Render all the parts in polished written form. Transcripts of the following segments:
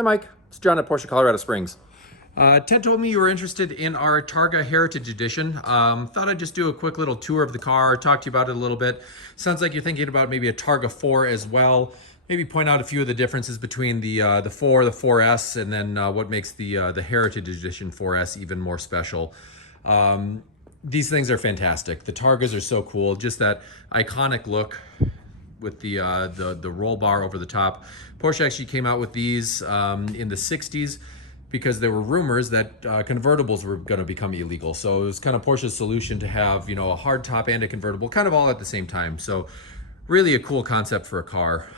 Hi, Mike. It's John at Porsche Colorado Springs. Ted told me you were interested in our Targa Heritage Edition. Thought I'd just do a quick little tour of the car, talk to you about it a little bit. Sounds like you're thinking about maybe a Targa 4 as well. Maybe point out a few of the differences between the 4, the 4S, and then what makes the Heritage Edition 4S even more special. These things are fantastic. The Targas are so cool. Just that iconic look with the roll bar over the top. Porsche actually came out with these in the 60s because there were rumors that convertibles were going to become illegal. So it was kind of Porsche's solution to have, you know, a hard top and a convertible kind of all at the same time. So really a cool concept for a car.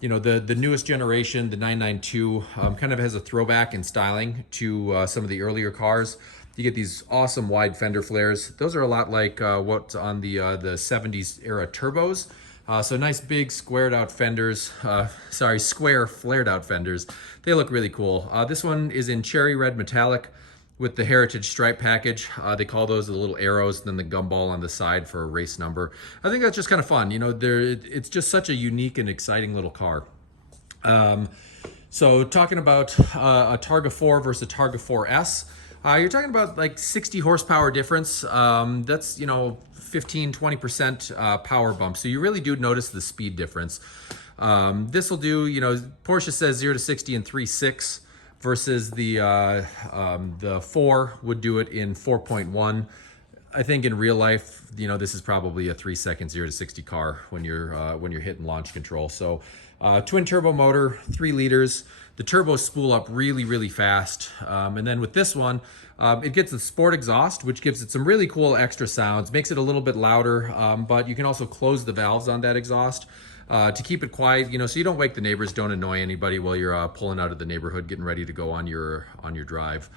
You know, the newest generation, the 992, kind of has a throwback in styling to some of the earlier cars. You get these awesome wide fender flares. Those are a lot like what's on the 70s era turbos. So nice big squared out fenders, square flared out fenders. They look really cool. This one is in cherry red metallic with the Heritage stripe package. They call those the little arrows, and then the gumball on the side for a race number. I think that's just kind of fun. You know, it's just such a unique and exciting little car. So talking about a Targa 4 versus a Targa 4S, you're talking about like 60 horsepower difference. That's, you know, 15-20% power bump. So you really do notice the speed difference. This will do, you know, Porsche says 0 to 60 in 3.6 versus the 4 would do it in 4.1. I think in real life, you know, this is probably a 3-second 0 to 60 car when you're hitting launch control. So twin turbo motor, 3 liters. The turbos spool up really, really fast. And then with this one, it gets the sport exhaust, which gives it some really cool extra sounds, makes it a little bit louder, but you can also close the valves on that exhaust to keep it quiet, you know, so you don't wake the neighbors, don't annoy anybody while you're pulling out of the neighborhood, getting ready to go on your drive.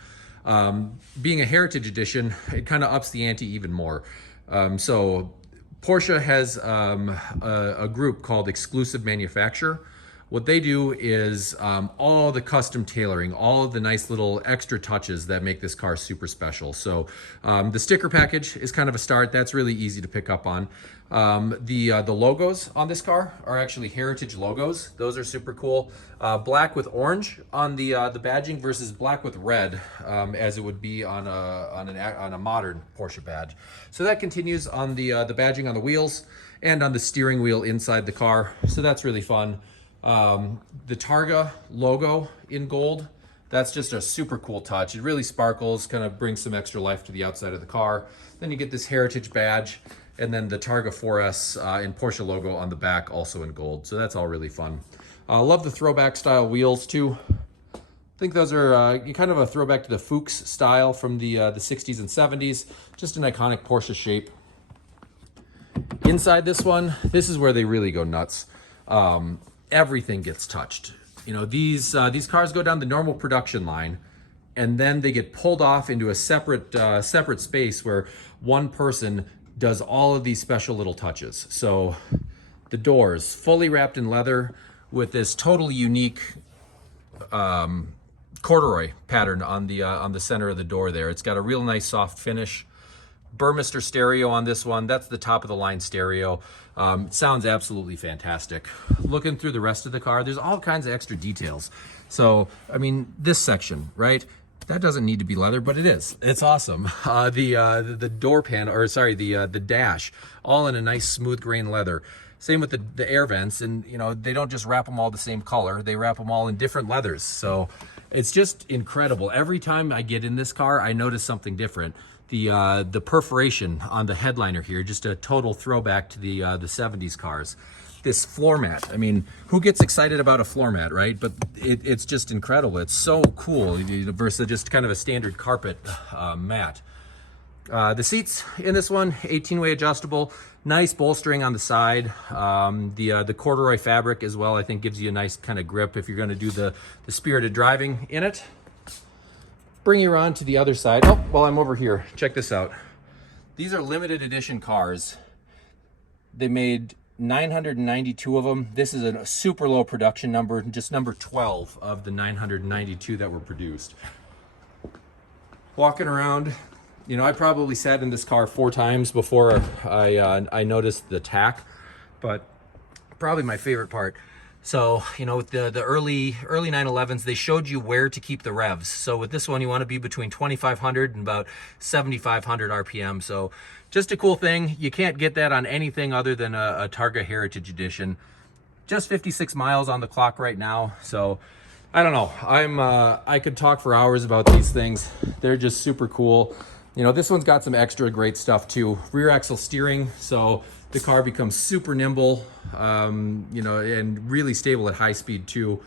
Being a Heritage Edition, it kind of ups the ante even more. So Porsche has a group called Exclusive Manufacturer. What they do is all the custom tailoring, all of the nice little extra touches that make this car super special. So the sticker package is kind of a start. That's really easy to pick up on. The logos on this car are actually Heritage logos. Those are super cool. Black with orange on the badging versus black with red, as it would be on a modern Porsche badge. So that continues on the badging on the wheels and on the steering wheel inside the car. So that's really fun. The Targa logo in gold, that's just a super cool touch. It really sparkles, kind of brings some extra life to the outside of the car. Then you get this Heritage badge, and then the Targa 4S and Porsche logo on the back, also in gold. So that's all really fun. Love the throwback style wheels too. I think those are kind of a throwback to the Fuchs style from the 60s and 70s. Just an iconic Porsche shape. Inside this one, this is where they really go nuts. Everything gets touched. You know, these cars go down the normal production line, and then they get pulled off into a separate space where one person does all of these special little touches. So the doors fully wrapped in leather with this totally unique corduroy pattern on the center of the door there. It's got a real nice soft finish. Burmester stereo on this one. That's the top of the line stereo. Sounds absolutely fantastic. Looking through the rest of the car, there's all kinds of extra details. So, I mean, this section, right? That doesn't need to be leather, but it is. It's awesome. The door panel, or sorry, the dash, all in a nice smooth grain leather. Same with the air vents, and you know, they don't just wrap them all the same color. They wrap them all in different leathers. So it's just incredible. Every time I get in this car, I notice something different. The perforation on the headliner here, just a total throwback to the 70s cars. This floor mat, I mean, who gets excited about a floor mat, right? But it's just incredible. It's so cool versus just kind of a standard carpet mat. The seats in this one, 18-way adjustable, nice bolstering on the side. The corduroy fabric as well, I think gives you a nice kind of grip if you're going to do the spirited driving in it. Bring you around to the other side. Oh, well, I'm over here. Check this out. These are limited edition cars. They made 992 of them. This is a super low production number, just number 12 of the 992 that were produced. Walking around, you know, I probably sat in this car 4 times before I noticed the tack, but probably my favorite part. So, you know, with the early 911s, they showed you where to keep the revs. So with this one, you want to be between 2,500 and about 7,500 RPM. So just a cool thing. You can't get that on anything other than a Targa Heritage Edition. Just 56 miles on the clock right now. So I don't know. I could talk for hours about these things. They're just super cool. You know, this one's got some extra great stuff too. Rear axle steering, so the car becomes super nimble, you know, and really stable at high speed too.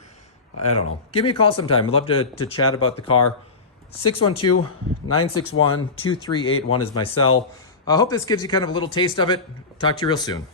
I don't know. Give me a call sometime. I'd love to chat about the car. 612-961-2381 is my cell. I hope this gives you kind of a little taste of it. Talk to you real soon.